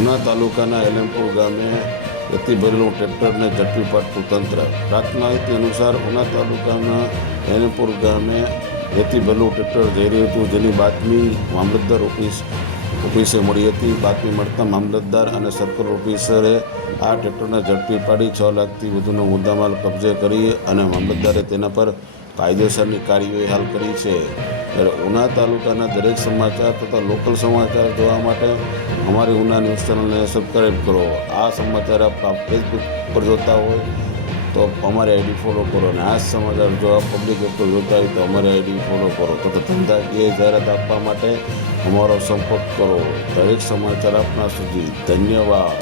ઉના તાલુકાના એલેમપુર ગામે ગતિ ભરેલું ટ્રેક્ટરને ઝડપી પાડતું તંત્ર. પ્રાપ્ત માહિતી અનુસાર ઉના તાલુકાના એલેમપુર ગામે ગતિ ભરેલું ટ્રેક્ટર જઈ રહ્યું હતું, જેની બાતમી મામલતદાર ઓફિસે મળી હતી. બાતમી મળતા મામલતદાર અને સર્કલ ઓફિસરે આ ટ્રેક્ટરને ઝડપી પાડી 6 લાખથી વધુનો મુદ્દામાલ કબજે કરી અને મામલતદારે તેના પર કાયદેસરની કાર્યવાહી હાલ કરી છે. ત્યારે ઉના તાલુકાના દરેક સમાચાર તથા લોકલ સમાચાર જોવા માટે અમારી ઉના ન્યૂઝ ચેનલને સબસ્ક્રાઈબ કરો. આ સમાચાર આપ ફેસબુક પર જોતા હોય તો અમારી આઈડી ફોલો કરો, અને આ સમાચાર જો આપ પબ્લિક એપ પર જોતા હોય તો અમારી આઈડી ફોલો કરો. તથા ધંધાકીય જાહેરાત આપવા માટે અમારો સંપર્ક કરો. દરેક સમાચાર આપના સુધી. ધન્યવાદ.